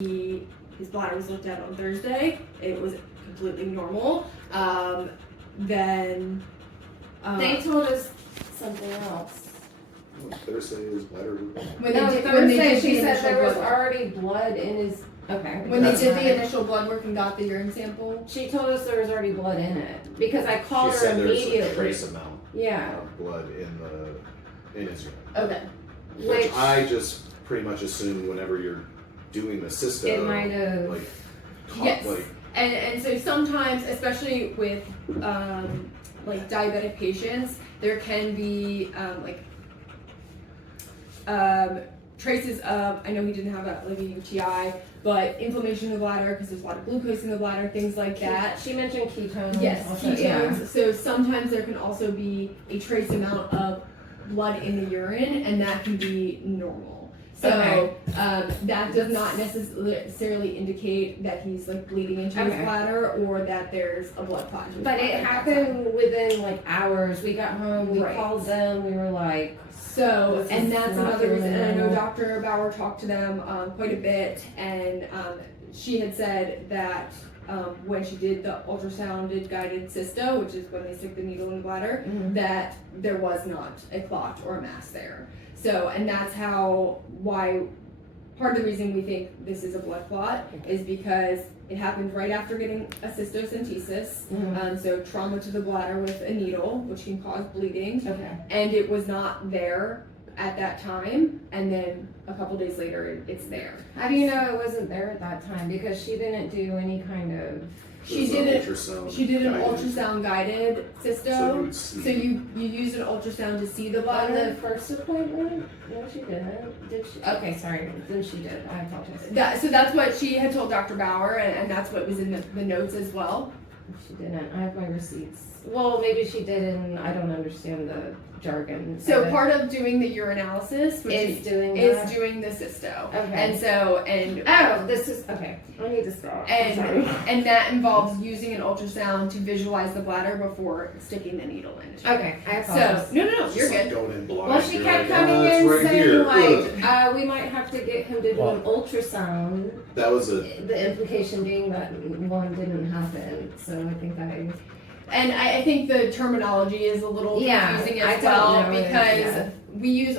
his bladder was looked at on Thursday. It was completely normal. Then they told us something else. Thursday is bladder. when No, they Thursday did she the said initial there was blood work. already blood in his. Okay. When they That's did fine. the initial blood work and got the urine sample. She told us there was already blood in it because I called She her said there's immediately. a trace amount Yeah. of blood in his urine. Okay. Which I just pretty much assume whenever you're doing the cysto, It might have. like, Yes. like And so sometimes, especially with like diabetic patients, there can be traces of, I know he didn't have like a UTI, but inflammation in the bladder because there's a lot of glucose in the bladder, things like that. She mentioned ketones. Yes, also, ketones. yeah. So sometimes there can also be a trace amount of blood in the urine, and that can be normal. So Okay. that does not necessarily indicate that he's like bleeding into his Okay. bladder or that there's a blood clot. in his But it bladder. happened within like hours. We got home, we Right. called them, we were like, So, This and is that's not another reason, and I know normal. Dr. Bauer talked to them quite a bit, and she had said that when she did the ultrasounded guided cysto, which is when they stick the needle in the bladder, that there was not a clot or a mass there. So, and that's why part of the reason we think this is a blood clot is because it happened right after getting a cystocentesis, so trauma to the bladder with a needle, which can cause bleeding. okay. And it was not there at that time, and then a couple days later it's there. How do you know it wasn't there at that time? Because she didn't do any kind of. She there's an did ultrasound She did an guided. ultrasound guided So you cysto. would see. So you use an ultrasound to see the On bladder. the first appointment? No, she didn't. Did she? Okay, sorry. Then she did. I apologize. So that's what she had told Dr. Bauer, and that's what was in the notes as well. She didn't. I have my receipts. Well, maybe she did, and I don't understand the jargon. So of it. part of doing the urinalysis, which is doing is that. doing the cysto. Okay. And Oh, this is okay. I need to stop. I'm sorry. and that involves using an ultrasound to visualize the bladder before sticking the needle in it. Okay, I So apologize. no, It's you're just like good. going in blind. Well, she You're kept like, coming "Oh, it's in right saying here. like, Ugh." we might have to get him to do an ultrasound. That was a The implication being that one didn't happen. So I think And I think the terminology is a little Yeah, confusing I as don't well know it, because yeah. we use